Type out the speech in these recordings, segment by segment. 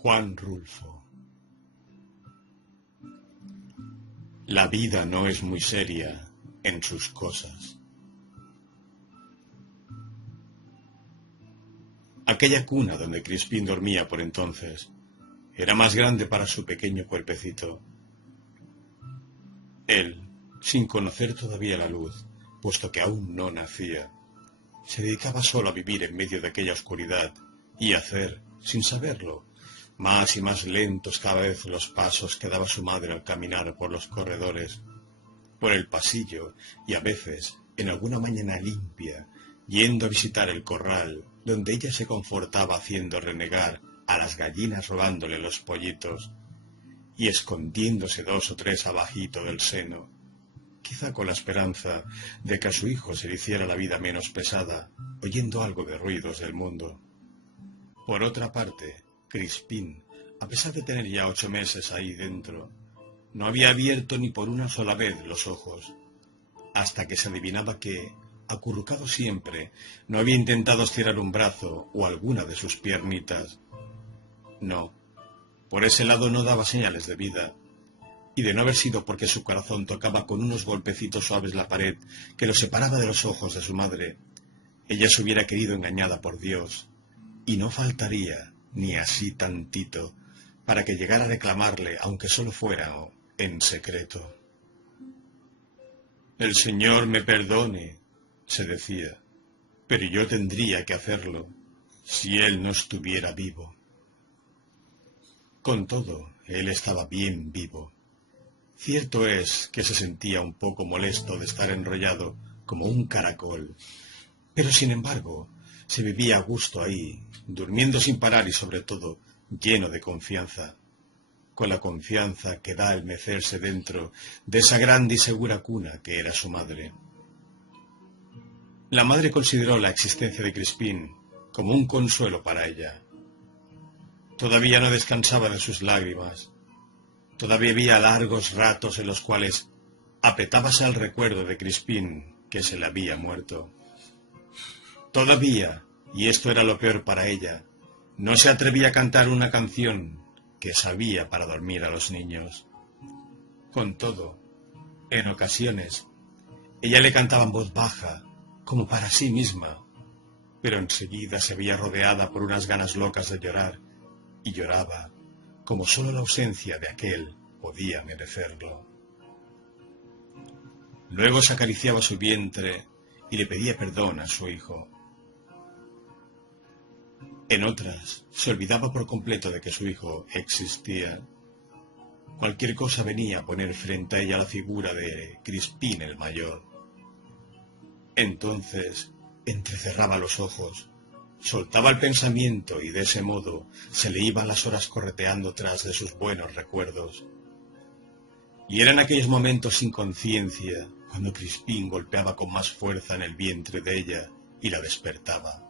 Juan Rulfo. La vida no es muy seria en sus cosas. Aquella cuna donde Crispín dormía por entonces era más grande para su pequeño cuerpecito. Él, sin conocer todavía la luz, puesto que aún no nacía, se dedicaba solo a vivir en medio de aquella oscuridad y a hacer, sin saberlo, más y más lentos cada vez los pasos que daba su madre al caminar por los corredores, por el pasillo y a veces, en alguna mañana limpia, yendo a visitar el corral donde ella se confortaba haciendo renegar a las gallinas robándole los pollitos y escondiéndose 2 o 3 abajito del seno, quizá con la esperanza de que a su hijo se le hiciera la vida menos pesada, oyendo algo de ruidos del mundo. Por otra parte, Crispín, a pesar de tener ya 8 meses ahí dentro, no había abierto ni por una sola vez los ojos, hasta que se adivinaba que, acurrucado siempre, no había intentado estirar un brazo o alguna de sus piernitas. No, por ese lado no daba señales de vida, y de no haber sido porque su corazón tocaba con unos golpecitos suaves la pared que lo separaba de los ojos de su madre, ella se hubiera querido engañada por Dios, y no faltaría, ni así tantito, para que llegara a reclamarle, aunque solo fuera en secreto. El Señor me perdone, se decía, pero yo tendría que hacerlo, si Él no estuviera vivo. Con todo, Él estaba bien vivo. Cierto es que se sentía un poco molesto de estar enrollado como un caracol, pero sin embargo, se vivía a gusto ahí, durmiendo sin parar y sobre todo, lleno de confianza, con la confianza que da el mecerse dentro de esa grande y segura cuna que era su madre. La madre consideró la existencia de Crispín como un consuelo para ella. Todavía no descansaba de sus lágrimas. Todavía había largos ratos en los cuales apretábase al recuerdo de Crispín que se le había muerto. Todavía, y esto era lo peor para ella, no se atrevía a cantar una canción que sabía para dormir a los niños. Con todo, en ocasiones, ella le cantaba en voz baja, como para sí misma, pero enseguida se veía rodeada por unas ganas locas de llorar, y lloraba, como sólo la ausencia de aquel podía merecerlo. Luego se acariciaba su vientre y le pedía perdón a su hijo. En otras, se olvidaba por completo de que su hijo existía. Cualquier cosa venía a poner frente a ella la figura de Crispín el mayor. Entonces, entrecerraba los ojos, soltaba el pensamiento y de ese modo se le iban las horas correteando tras de sus buenos recuerdos. Y eran aquellos momentos sin conciencia, cuando Crispín golpeaba con más fuerza en el vientre de ella y la despertaba.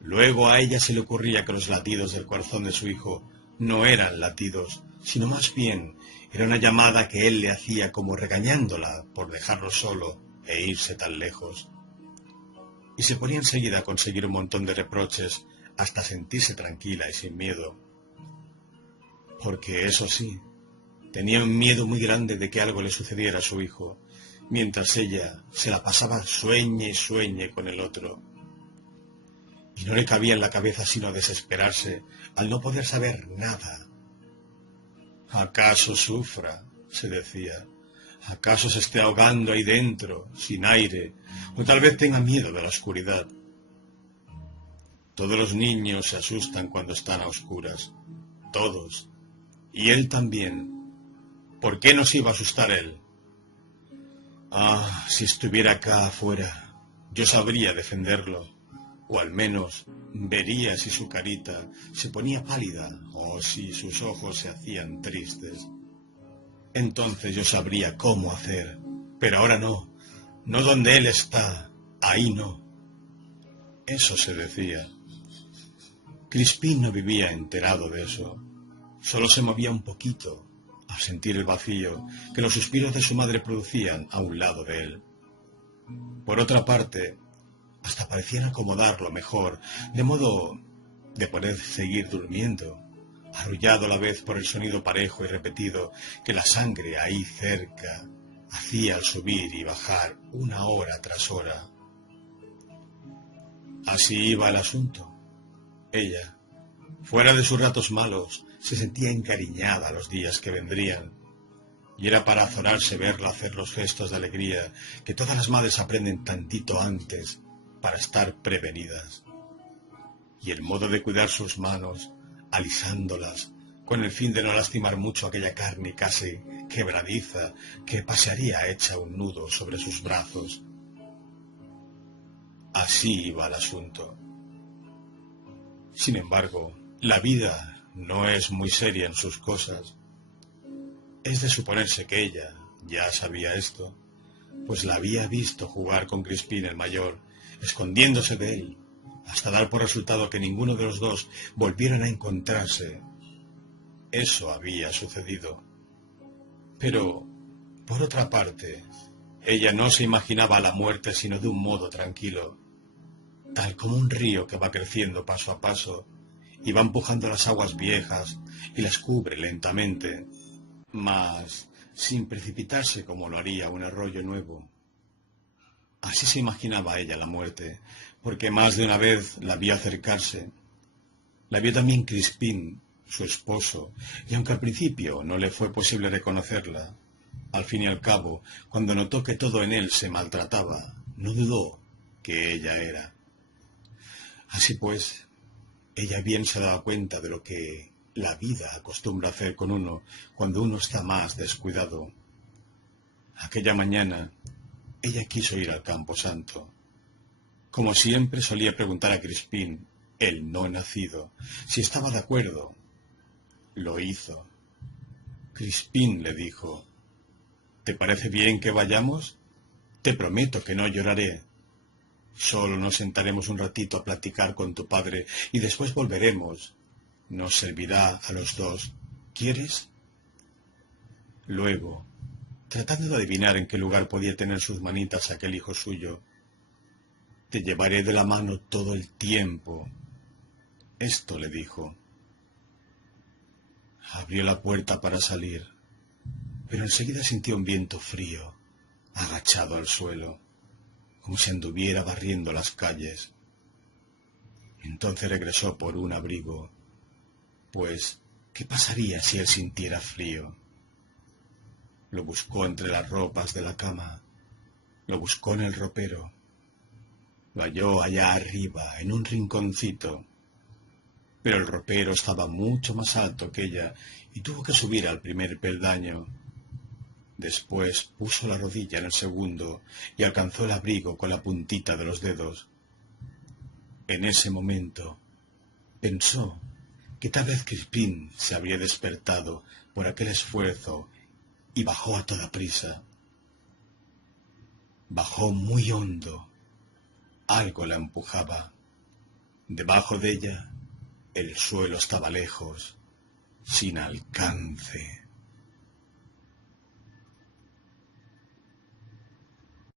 Luego a ella se le ocurría que los latidos del corazón de su hijo no eran latidos, sino más bien era una llamada que él le hacía como regañándola por dejarlo solo e irse tan lejos. Y se ponía enseguida a conseguir un montón de reproches hasta sentirse tranquila y sin miedo. Porque eso sí, tenía un miedo muy grande de que algo le sucediera a su hijo, mientras ella se la pasaba sueñe y sueñe con el otro. Y no le cabía en la cabeza sino desesperarse al no poder saber nada. ¿Acaso sufra?, se decía. ¿Acaso se esté ahogando ahí dentro, sin aire? O tal vez tenga miedo de la oscuridad. Todos los niños se asustan cuando están a oscuras. Todos. Y él también. ¿Por qué no se iba a asustar él? Ah, si estuviera acá afuera, yo sabría defenderlo. O al menos vería si su carita se ponía pálida o si sus ojos se hacían tristes. Entonces yo sabría cómo hacer, pero ahora no, no donde él está, ahí no. Eso se decía. Crispín no vivía enterado de eso, solo se movía un poquito al sentir el vacío que los suspiros de su madre producían a un lado de él. Por otra parte, hasta parecían acomodarlo mejor, de modo de poder seguir durmiendo, arrullado a la vez por el sonido parejo y repetido que la sangre ahí cerca hacía al subir y bajar una hora tras hora. Así iba el asunto. Ella, fuera de sus ratos malos, se sentía encariñada los días que vendrían, y era para azorarse verla hacer los gestos de alegría que todas las madres aprenden tantito antes para estar prevenidas, y el modo de cuidar sus manos, alisándolas, con el fin de no lastimar mucho aquella carne casi quebradiza que pasearía hecha un nudo sobre sus brazos. Así iba el asunto. Sin embargo, la vida no es muy seria en sus cosas. Es de suponerse que ella ya sabía esto, pues la había visto jugar con Crispín el mayor, escondiéndose de él, hasta dar por resultado que ninguno de los dos volvieran a encontrarse. Eso había sucedido. Pero, por otra parte, ella no se imaginaba la muerte sino de un modo tranquilo, tal como un río que va creciendo paso a paso y va empujando las aguas viejas y las cubre lentamente, mas sin precipitarse como lo haría un arroyo nuevo. Así se imaginaba ella la muerte, porque más de una vez la vio acercarse. La vio también Crispín, su esposo, y aunque al principio no le fue posible reconocerla, al fin y al cabo, cuando notó que todo en él se maltrataba, no dudó que ella era. Así pues, ella bien se daba cuenta de lo que la vida acostumbra hacer con uno cuando uno está más descuidado. Aquella mañana, ella quiso ir al Campo Santo. Como siempre solía preguntar a Crispín, el no nacido, si estaba de acuerdo. Lo hizo. Crispín le dijo, ¿te parece bien que vayamos? Te prometo que no lloraré. Solo nos sentaremos un ratito a platicar con tu padre y después volveremos. Nos servirá a los dos. ¿Quieres? Luego, tratando de adivinar en qué lugar podía tener sus manitas aquel hijo suyo, te llevaré de la mano todo el tiempo. Esto le dijo. Abrió la puerta para salir, pero enseguida sintió un viento frío, agachado al suelo, como si anduviera barriendo las calles. Entonces regresó por un abrigo, pues, ¿qué pasaría si él sintiera frío? Lo buscó entre las ropas de la cama, lo buscó en el ropero, lo halló allá arriba, en un rinconcito, pero el ropero estaba mucho más alto que ella y tuvo que subir al primer peldaño. Después puso la rodilla en el segundo y alcanzó el abrigo con la puntita de los dedos. En ese momento pensó que tal vez Crispín se habría despertado por aquel esfuerzo y bajó a toda prisa. Bajó muy hondo. Algo la empujaba. Debajo de ella el suelo estaba lejos, sin alcance.